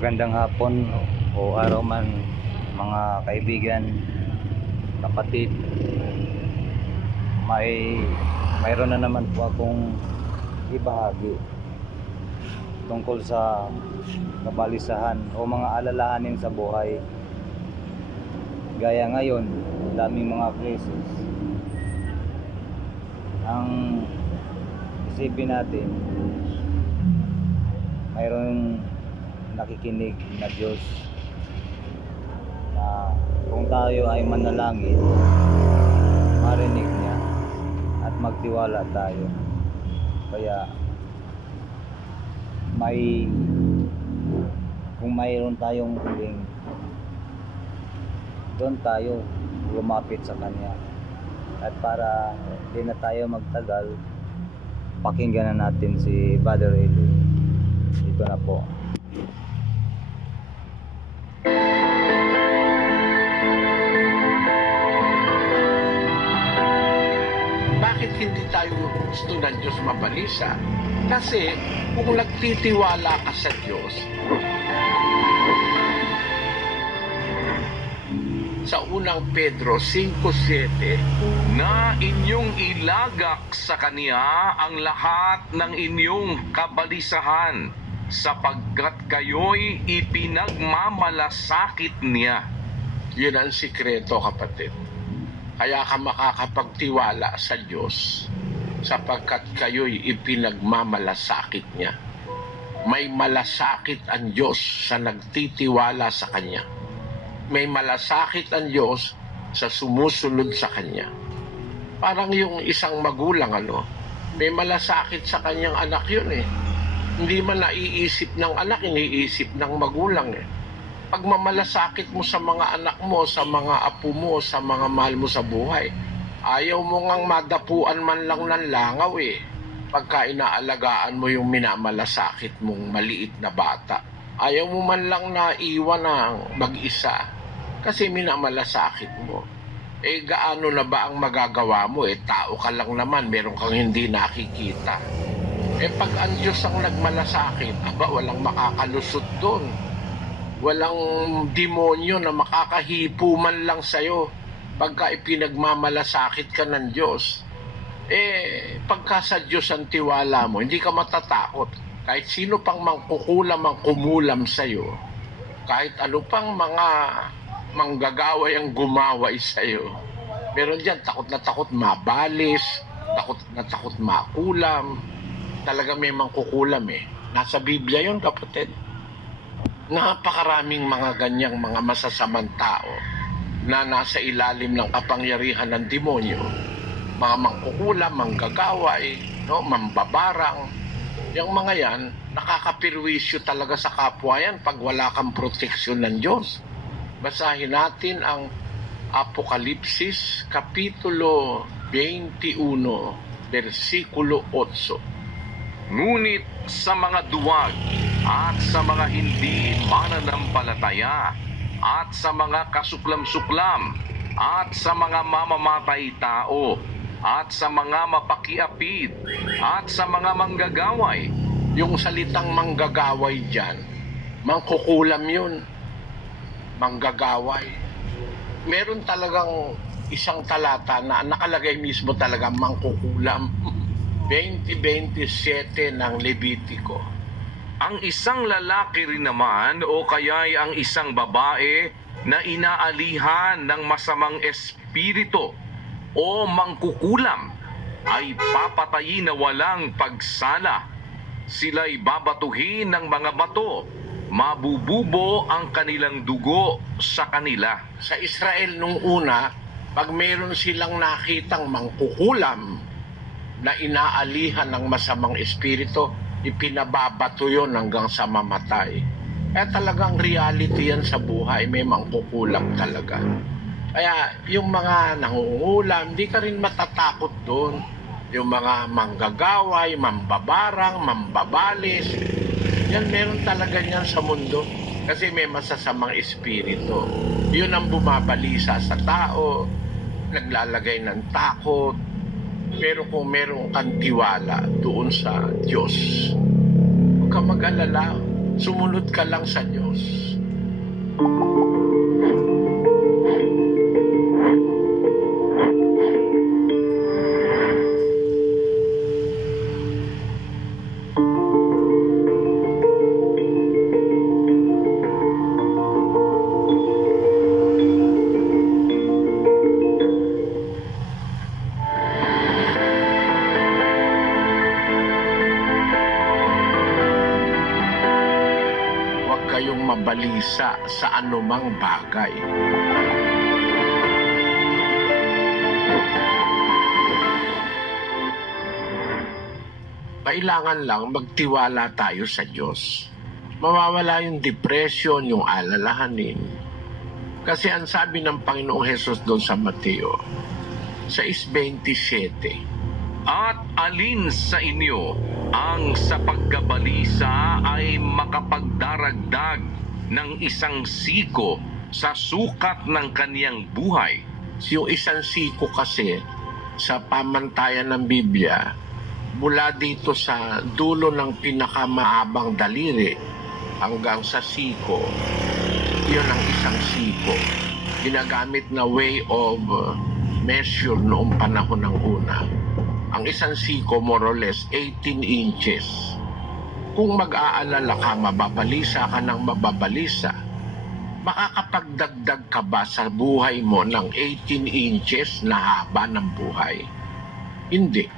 Magandang hapon o araw man mga kaibigan, kapatid. Mayroon na naman po akong ibahagi tungkol sa kabalisahan o mga alalahanin sa buhay. Gaya ngayon, daming mga crisis. Ang isipin natin, mayroong nakikinig na Diyos na kung tayo ay manalangin, marinig niya at magtiwala tayo. Kaya kung mayroon tayong huling, doon tayo lumapit sa Kanya. At para hindi na tayo magtagal, pakinggan na natin si Brother Eli. Ito na po. Bakit hindi tayo gusto ng Diyos mabalisa? Kasi kung nagtitiwala ka sa Diyos, sa unang Pedro 5:7, na inyong ilagak sa Kaniya ang lahat ng inyong kabalisahan, sapagkat kayo'y ipinagmamalasakit niya. yun ang sikreto, kapatid. Kaya ka makakapagtiwala sa Diyos sapagkat kayo'y ipinagmamalasakit niya. May malasakit ang Diyos sa nagtitiwala sa Kanya. May malasakit ang Diyos sa sumusunod sa Kanya. Parang yung isang magulang, may malasakit sa kanyang anak yun eh. Hindi man naiisip ng anak, iniisip ng magulang eh. Pag mamalasakit mo sa mga anak mo, sa mga apo mo, sa mga mahal mo sa buhay, ayaw mo ngang madapuan man lang ng langaw eh. Pagka inaalagaan mo yung minamalasakit mong maliit na bata, ayaw mo man lang na iwan ng mag-isa kasi minamalasakit mo. Eh gaano na ba ang magagawa mo? Eh tao ka lang naman, meron kang hindi nakikita. Eh pag ang Diyos ang nagmalasakit, walang makakalusot doon. Walang demonyo na makakahipo man lang sa'yo pagka ipinagmamalasakit ka ng Diyos. Eh pagka sa Diyos ang tiwala mo, hindi ka matatakot. Kahit sino pang mangkukulam ang kumulam sa'yo, kahit ano pang mga manggagaway ang gumaway sa'yo, meron dyan takot na takot mabalis, takot na takot makulam. Talaga may mangkukulam eh. Nasa Biblia yun, kapatid. Napakaraming mga ganyang mga masasamang tao na nasa ilalim ng kapangyarihan ng demonyo. Mga mangkukulam, manggagaway, mambabarang. Yung mga yan, nakakapirwisyo talaga sa kapwa yan pag wala kang proteksyon ng Diyos. Basahin natin ang Apokalipsis, Kapitulo 21, versikulo 8. Ngunit sa mga duwag at sa mga hindi mananampalataya at sa mga kasuklam-suklam at sa mga mamamatay tao at sa mga mapakiapid at sa mga manggagaway. Yung salitang manggagaway dyan, mangkukulam yun. Manggagaway. Meron talagang isang talata na nakalagay mismo talaga mangkukulam. 20:27 ng Levitico. Ang isang lalaki rin naman o kaya'y ang isang babae na inaalihan ng masamang espiritu o mangkukulam ay papatayin na walang pagsala. Sila'y babatuhin ng mga bato, mabububo ang kanilang dugo sa kanila. Sa Israel nung una, pag meron silang nakitang mangkukulam na inaalihan ng masamang espiritu, ipinababato yun hanggang sa mamatay. Kaya talagang reality yan sa buhay, may mangkukulam talaga. Kaya yung mga nangungulam, hindi ka rin matatakot doon. Yung mga manggagaway, mambabarang, mambabalis, yan meron talaga yan sa mundo. Kasi may masasamang espiritu. Yun ang bumabalisa sa tao, naglalagay ng takot. Pero kung meron kang tiwala doon sa Diyos, huwag kang mag-alala. Sumunod ka lang sa Diyos. Huwag kayong mabalisa sa anumang bagay. Kailangan lang magtiwala tayo sa Diyos. Mawawala yung depression, yung alalahanin. Kasi ang sabi ng Panginoong Hesus doon sa Mateo, sa 6:27, At alin sa inyo ang sa pagkabalisa ay makapagdaragdag ng isang siko sa sukat ng kaniyang buhay? yung isang siko kasi sa pamantayan ng Biblia, mula dito sa dulo ng pinakamaabang daliri hanggang sa siko, yun ang isang siko. Ginagamit na way of measure noong panahon ng una. Ang isang siko, more or less, 18 inches. Kung mag-aalala ka, mababalisa ka ng mababalisa, makakapagdagdag ka ba sa buhay mo ng 18 inches na haba ng buhay? Hindi.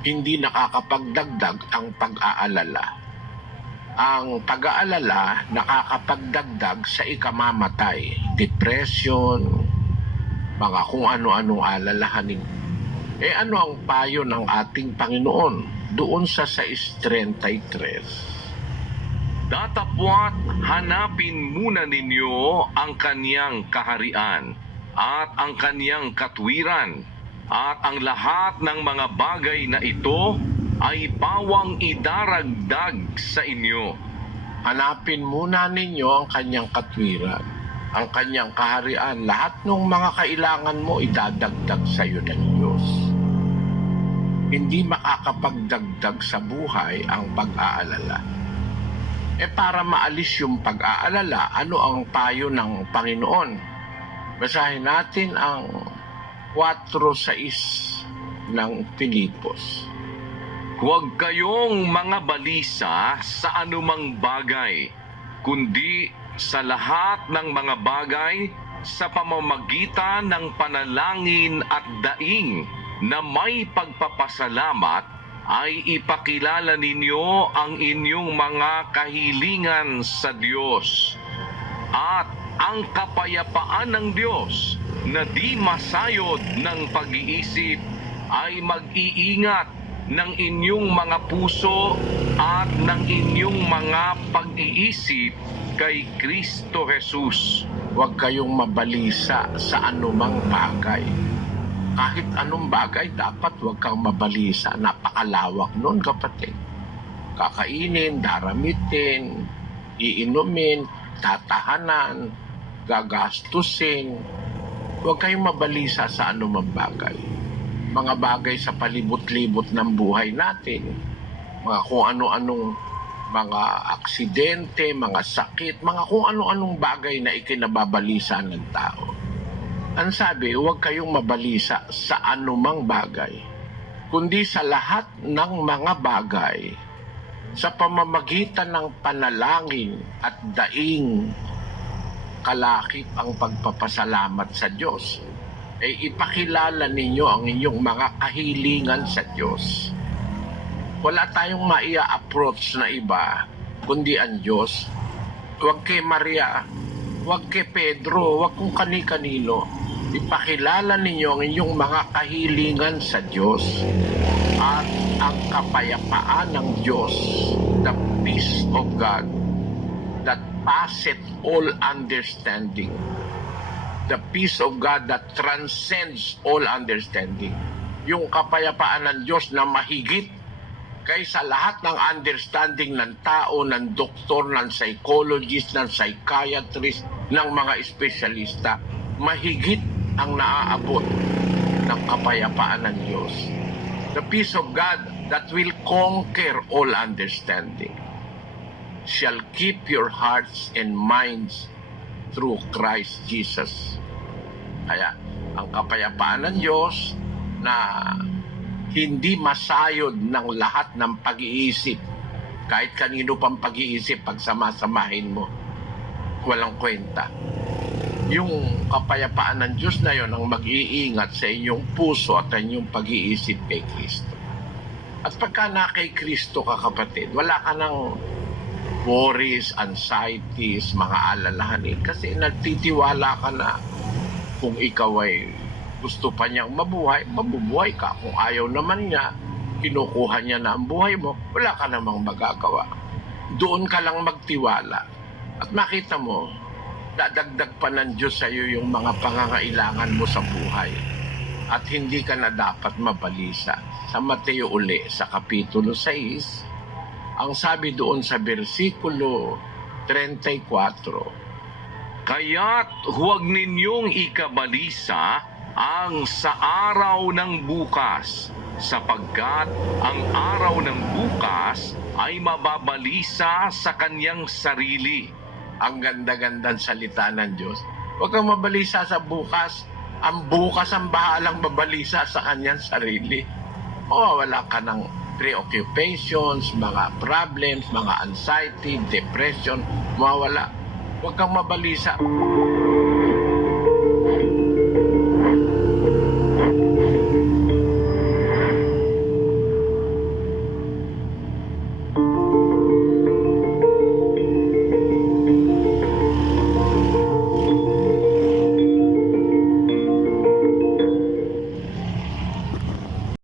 Hindi nakakapagdagdag ang pag-aalala. Ang pag-aalala nakakapagdagdag sa ikamamatay, depression, mga kung ano-anong alalahanin. Ano ang payo ng ating Panginoon doon sa 6:33? Datapwat hanapin muna ninyo ang kaniyang kaharian at ang kaniyang katwiran, at ang lahat ng mga bagay na ito ay pawang idaragdag sa inyo. Hanapin muna ninyo ang kanyang katwiran, ang kanyang kaharian. Lahat ng mga kailangan mo idadagdag sa iyo ng Diyos. Hindi makakapagdagdag sa buhay ang pag-aalala. Para maalis yung pag-aalala, ano ang payo ng Panginoon? Basahin natin ang 4:6 ng Pilipos. Huwag kayong mga balisa sa anumang bagay, kundi sa lahat ng mga bagay sa pamamagitan ng panalangin at daing na may pagpapasalamat, ay ipakilala ninyo ang inyong mga kahilingan sa Diyos. At ang kapayapaan ng Diyos na di masayod ng pag-iisip ay mag-iingat ng inyong mga puso at ng inyong mga pag-iisip kay Kristo Jesus. Huwag kayong mabalisa sa anumang bagay. Kahit anong bagay, dapat huwag kang mabalisa. Napakalawak nun, kapatid. Kakainin, daramitin, iinumin, tatahanan, gagastusin. Huwag kayong mabalisa sa anumang bagay. Mga bagay sa palibot-libot ng buhay natin, mga kung ano-anong mga aksidente, mga sakit, mga kung ano-anong bagay na ikinababalisa ng tao. Ang sabi, huwag kayong mabalisa sa anumang bagay, kundi sa lahat ng mga bagay, sa pamamagitan ng panalangin at daing, kalakip ang pagpapasalamat sa Diyos, ipakilala ninyo ang inyong mga kahilingan sa Diyos. Wala tayong maia-approach na iba, kundi ang Diyos. Huwag kay Maria, huwag kay Pedro, huwag kung kani-kanino. Ipakilala ninyo ang inyong mga kahilingan sa Diyos, at ang kapayapaan ng Diyos, the peace of God that passeth all understanding, the peace of God that transcends all understanding, yung kapayapaan ng Diyos na mahigit kaysa lahat ng understanding ng tao, ng doktor, ng psychologist, ng psychiatrist, ng mga espesyalista, mahigit ang naaabot ng kapayapaan ng Diyos. The peace of God that will conquer all understanding. shall keep your hearts and minds through Christ Jesus. Kaya ang kapayapaan ng Diyos na hindi masayod ng lahat ng pag-iisip, kahit kanino pang pag-iisip, pag samasamahin mo, walang kwenta. Yung kapayapaan ng Diyos na yon ang mag-iingat sa inyong puso at inyong pag-iisip kay Kristo. At pagka na kay Kristo ka, kapatid, wala ka ng worries, anxieties, mga alalahanin, kasi nagtitiwala ka na kung ikaw ay gusto pa niyang mabuhay, mabubuhay ka. Kung ayaw naman niya, kinukuha niya na ang buhay mo, wala ka namang magagawa. Doon ka lang magtiwala. At makita mo, dadagdag pa ng Diyos sa iyo yung mga pangangailangan mo sa buhay. At hindi ka na dapat mabalisa. Sa Mateo uli, sa Kapitulo 6, ang sabi doon sa versikulo 34, Kaya't huwag ninyong ikabalisa ang sa araw ng bukas, sapagkat ang araw ng bukas ay mababalisa sa kanyang sarili. ang ganda-gandang salita ng Diyos. Huwag kang mabalisa sa bukas. Ang bukas ang bahalang mabalisa sa kanyang sarili. Wala ka ng preoccupations, mga problems, mga anxiety, depression, mawala. Huwag kang mabalisa.